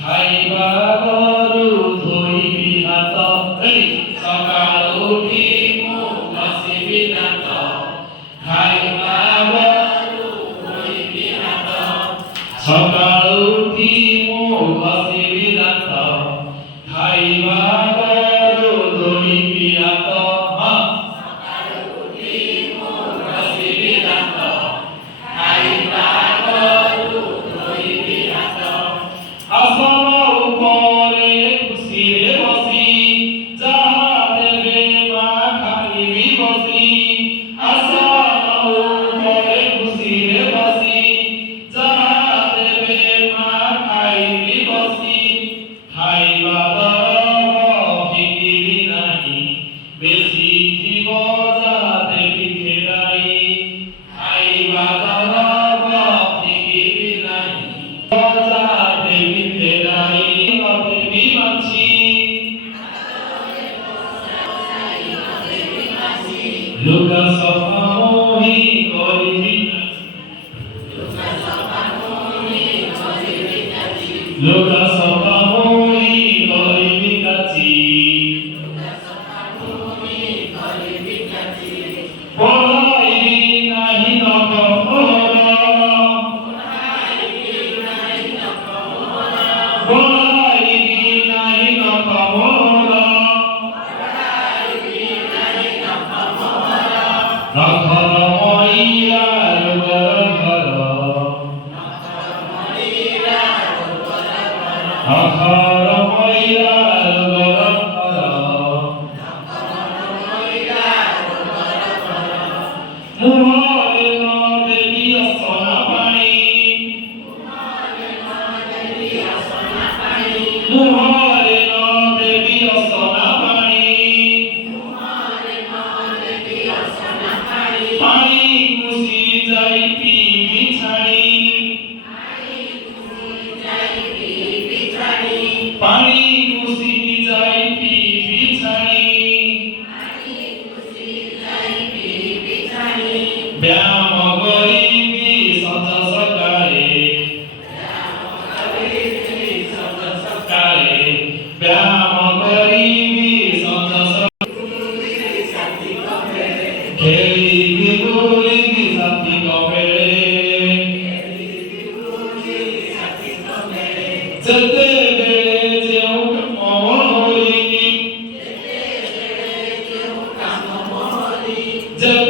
ଖାଇବା ଘରୁ ଧୋଇବି ହାତ ସକାଳୁ ଉଠି ମୁଁ ଘଷିବି ଦାନ୍ତ ଖାଇବା ଘରୁ ଧୋଇବି ହାତ ସକାଳୁ ଉଠି ମୁଁ ଘଷିବି ଦାନ୍ତ ଖାଇବା ଘରୁ ଧୋଇବି ହାତ ସକାଳୁ ଉଠି ମୁଁ ଘଷିବି ଦାନ୍ତ ଖାଇବା ଘରୁ ଧୋଇବି ହାତ আসন উপরে খুশিরে বসি যাহা দেবে মা খাইবি বসি আসন উপরে খুশিরে বসি যাহা দেবে মা খাইবি বসি খাইবা দরব ফিকিরি নাহি বেশি থিব যাহা দেবি খেরাই খাইবা দরব ফিকিরি নাহি যাহা দেবি খেরাই দেবী মাছি লুকা সফা মোহি করিবি লুকা সফা মোহি করিবি কাছি পড়াইবি নাহি নখ পড়াইবি নাহি নখ নখর মইরা রোগর ঘর নখর মইরা রোগর ঘর মুহরে ন দেবি আসনা পানি মুহরে ন দেবি আসনা পানি পানি কুসি যাই পিবি ছাড়ি পানি কুসি যাই পিবি ছাড়ি ব্যায়াম করিবি সঞ্জ সকালে ব্যায়াম করিবি সঞ্জ খেলিবি বুলিবি সাথী কবেলে যেতেবেলে ଯେଉଁ କାମ ମୋରି ଯେତେ